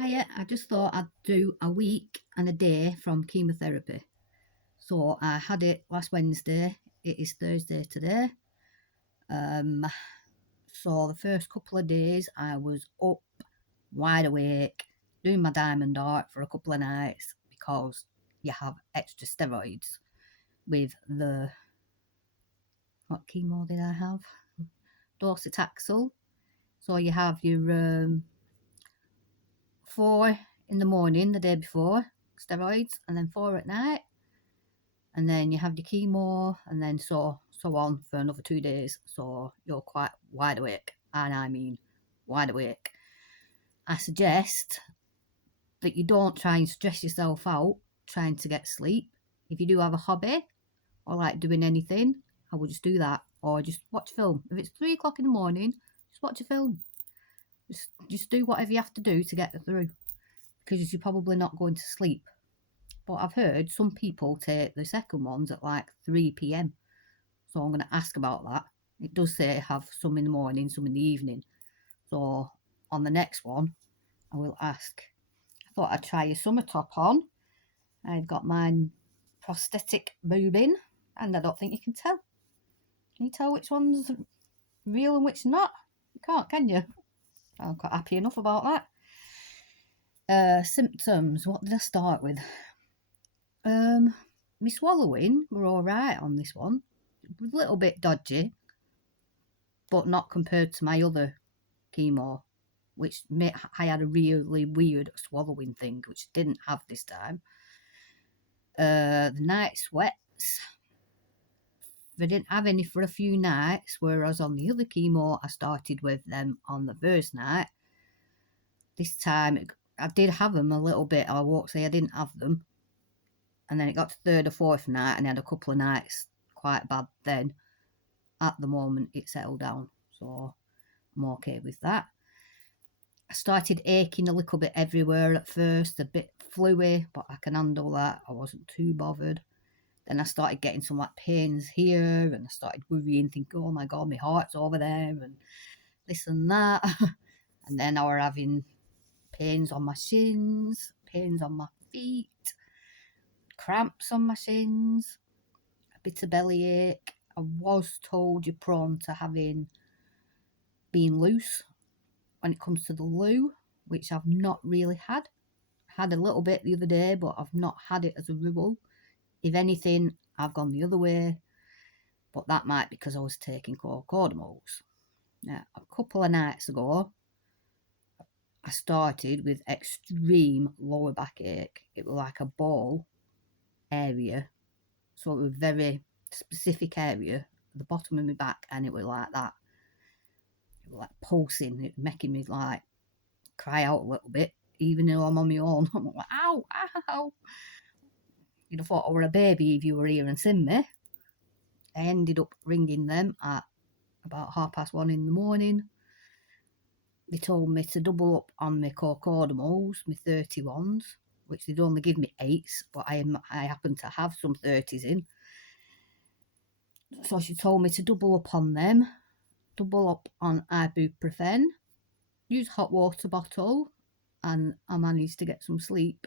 Hiya, I just thought I'd do a week and a day from chemotherapy. So I had it last Wednesday. It is Thursday today. Um, so the first couple of days I was up, wide awake, doing my diamond art for a couple of nights because you have extra steroids with what chemo did I have? Docetaxel. So you have your 4 in the morning the day before, steroids, and then 4 at night, and then you have the chemo, and then so on for another 2 days. So you're quite wide awake, and I mean wide awake. I suggest that you don't try and stress yourself out trying to get sleep. If you do have a hobby or like doing anything, I would just do that, or just watch a film. If it's 3 o'clock in the morning, just watch a film. Just do whatever you have to do to get through, because you're probably not going to sleep. But I've heard some people take the second ones at like 3 p.m. So I'm going to ask about that. It does say have some in the morning, some in the evening. So on the next one, I will ask. I thought I'd try a summer top on. I've got mine prosthetic boobing, and I don't think you can tell. Can you tell which one's real and which not? You can't, can you? I'm quite happy enough about that. Symptoms. What did I start with? My swallowing were all right on this one. A little bit dodgy, but not compared to my other chemo, which I had a really weird swallowing thing, which I didn't have this time. The night sweats, I didn't have any for a few nights, whereas on the other chemo, I started with them on the first night. This time, I did have them a little bit. I won't say I didn't have them. And then it got to third or fourth night, and I had a couple of nights quite bad then. At the moment, it settled down, so I'm okay with that. I started aching a little bit everywhere at first, a bit fluey, but I can handle that. I wasn't too bothered. Then I started getting some like pains here, and I started worrying, thinking, oh my God, my heart's over there, and this and that. And then I was having pains on my shins, pains on my feet, cramps on my shins, a bit of bellyache. I was told you're prone to being loose when it comes to the loo, which I've not really had. Had a little bit the other day, but I've not had it as a rule. If anything, I've gone the other way, but that might be because I was taking corticosteroids. Now, a couple of nights ago, I started with extreme lower backache. It was like a ball area, so it was a very specific area at the bottom of my back, and it was like that. It was like pulsing. It was making me like cry out a little bit, even though I'm on my own. I'm like, ow, ow. You'd have thought I were a baby if you were here and seen me. I ended up ringing them at about 1:30 in the morning. They told me to double up on my corticosteroids, my 31s, which they'd only give me 8s, but I happen to have some 30s in. So she told me to double up on them, double up on ibuprofen, use hot water bottle, and I managed to get some sleep.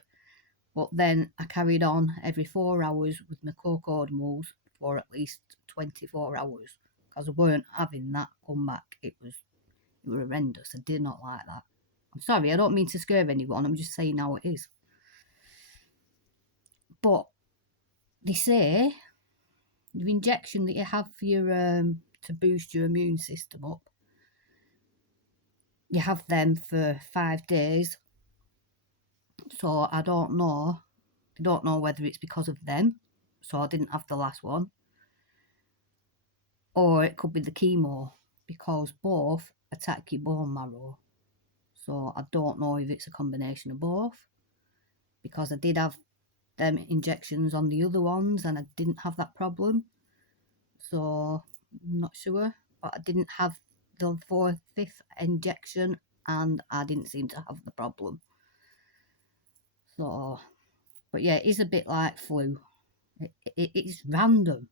But then I carried on every 4 hours with my corticosteroids for at least 24 hours, because I weren't having that comeback. It was horrendous. I did not like that. I'm sorry, I don't mean to scare anyone. I'm just saying how it is. But they say the injection that you have for your to boost your immune system up, you have them for 5 days. So I don't know. I don't know whether it's because of them. So I didn't have the last one. Or it could be the chemo, because both attack your bone marrow. So I don't know if it's a combination of both, because I did have them injections on the other ones and I didn't have that problem. So I'm not sure, but I didn't have the 5th injection and I didn't seem to have the problem. So, but yeah, it is a bit like flu. It's random.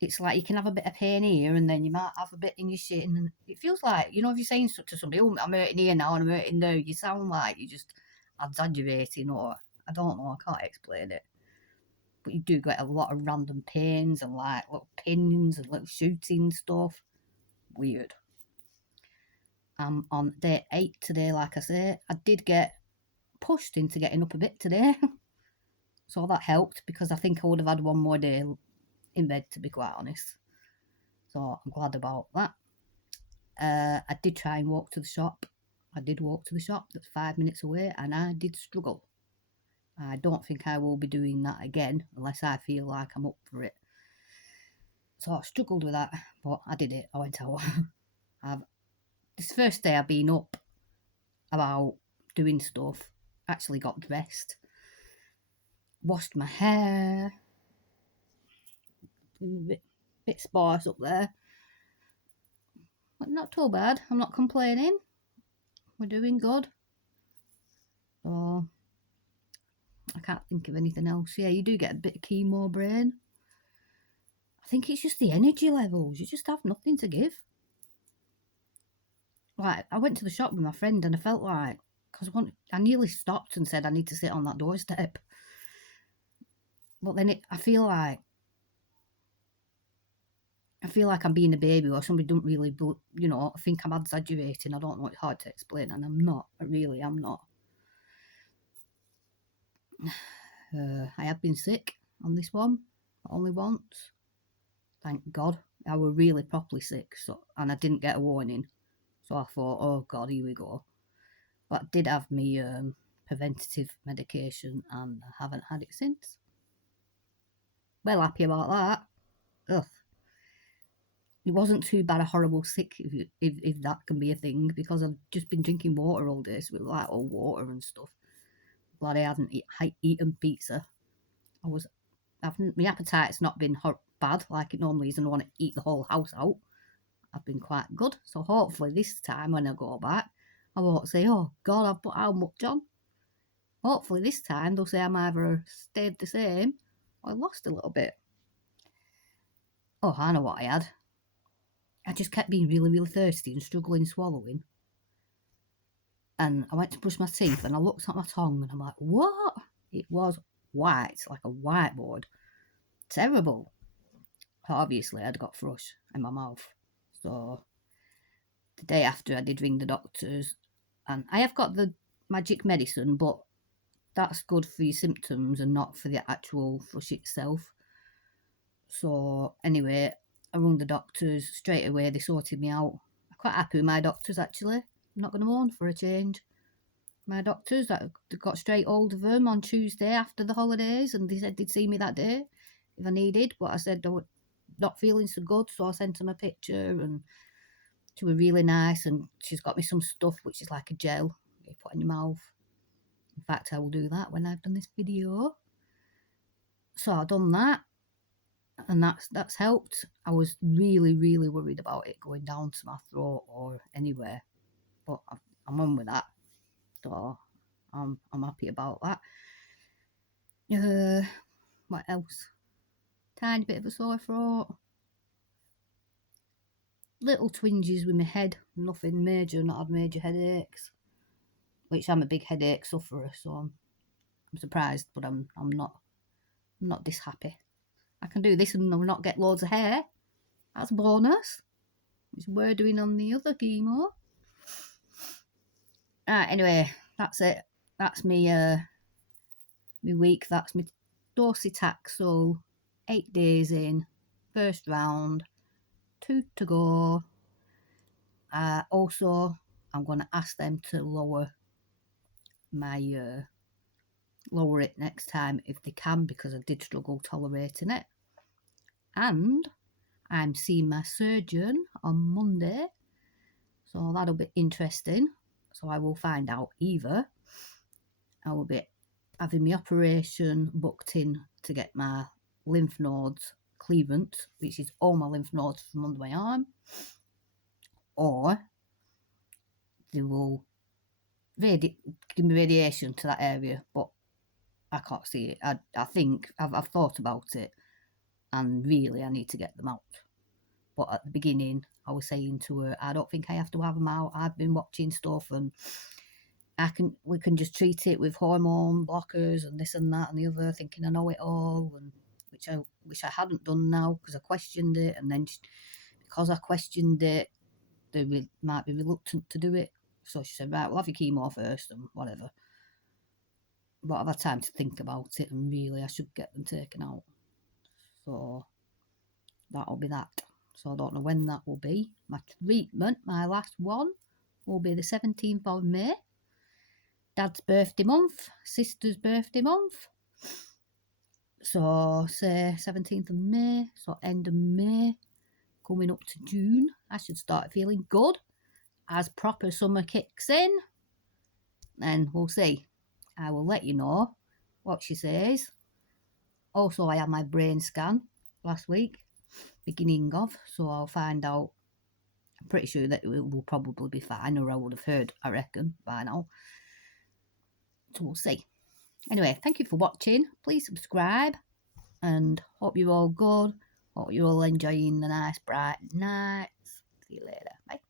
it's like you can have a bit of pain here and then you might have a bit in your shin. And it feels like, if you're saying to somebody, oh, I'm hurting here now and I'm hurting there, you sound like you're just exaggerating, or I don't know, I can't explain it. But you do get a lot of random pains and like little pins and little shooting stuff. Weird. I'm on day 8 today, like I say. I did get pushed into getting up a bit today. So that helped, because I think I would have had one more day in bed, to be quite honest. So I'm glad about that. I did try and walk to the shop. I did walk to the shop that's 5 minutes away, and I did struggle. I don't think I will be doing that again unless I feel like I'm up for it. So I struggled with that, but I did it. I went out. This first day I've been up about doing stuff. Actually got dressed, washed my hair, a bit sparse up there. But not too bad. I'm not complaining. We're doing good. So I can't think of anything else. Yeah, you do get a bit of chemo brain. I think it's just the energy levels. You just have nothing to give. Like, I went to the shop with my friend and I felt like, because I nearly stopped and said I need to sit on that doorstep. But then I feel like I'm being a baby, or somebody don't really, think I'm exaggerating. I don't know, it's hard to explain, and I'm not. I really am not. I have been sick on this one, only once. Thank God. I was really properly sick, and I didn't get a warning. So I thought, oh God, here we go. But I did have me preventative medication, and I haven't had it since. Well, happy about that. Ugh. It wasn't too bad a horrible sick, if that can be a thing, because I've just been drinking water all day, so it was like all water and stuff. Glad I hadn't eaten pizza. My appetite's not been bad like it normally is, and I want to eat the whole house out. I've been quite good, so hopefully this time when I go back, I won't say, oh God, I've put how much on. Hopefully this time they'll say I'm either stayed the same or lost a little bit. Oh, I know what I had. I just kept being really, really thirsty and struggling swallowing. And I went to brush my teeth and I looked at my tongue and I'm like, what? It was white, like a whiteboard. Terrible. Obviously, I'd got thrush in my mouth. So the day after, I did ring the doctors, and I have got the magic medicine, but that's good for your symptoms and not for the actual thrush itself. So anyway, I rung the doctors straight away. They sorted me out. I'm quite happy with my doctors, actually. I'm not going to mourn for a change. My doctors, I got straight hold of them on Tuesday after the holidays, and they said they'd see me that day if I needed. But I said I was not feeling so good, so I sent them a picture, and she was really nice, and she's got me some stuff which is like a gel you put in your mouth. In fact, I will do that when I've done this video. So I've done that, and that's helped. I was really, really worried about it going down to my throat or anywhere, but I'm on with that. So I'm happy about that. What else? Tiny bit of a sore throat. Little twinges with my head. Nothing major. Not had major headaches. Which I'm a big headache sufferer, so I'm surprised, but I'm not this happy. I can do this and not get loads of hair. That's a bonus. Which we're doing on the other chemo. Anyway, that's it. That's me week. That's my docetaxel. 8 days in. First round. 2 to go. Also, I'm going to ask them to lower it next time if they can, because I did struggle tolerating it. And I'm seeing my surgeon on Monday, so that'll be interesting. So I will find out either I will be having my operation booked in to get my lymph nodes clearance, which is all my lymph nodes from under my arm, or they will give me radiation to that area, but I can't see it. I think I've thought about it, and really I need to get them out. But at the beginning, I was saying to her, I don't think I have to have them out. I've been watching stuff, and we can just treat it with hormone blockers and this and that and the other, thinking I know it all, and which I wish I hadn't done now because I questioned it, and then because I questioned it, they might be reluctant to do it. So she said, right, we'll have your chemo first and whatever. But I've had time to think about it, and really I should get them taken out. So that'll be that. So I don't know when that will be. My treatment, my last one, will be the 17th of May. Dad's birthday month, sister's birthday month. So say 17th of May, so end of May, coming up to June, I should start feeling good. As proper summer kicks in, then we'll see. I will let you know what she says. Also, I had my brain scan last week, beginning of, so I'll find out. I'm pretty sure that it will probably be fine, or I would have heard, I reckon, by now. So we'll see. Anyway, thank you for watching. Please subscribe, and hope you're all good. Hope you're all enjoying the nice bright nights. See you later. Bye.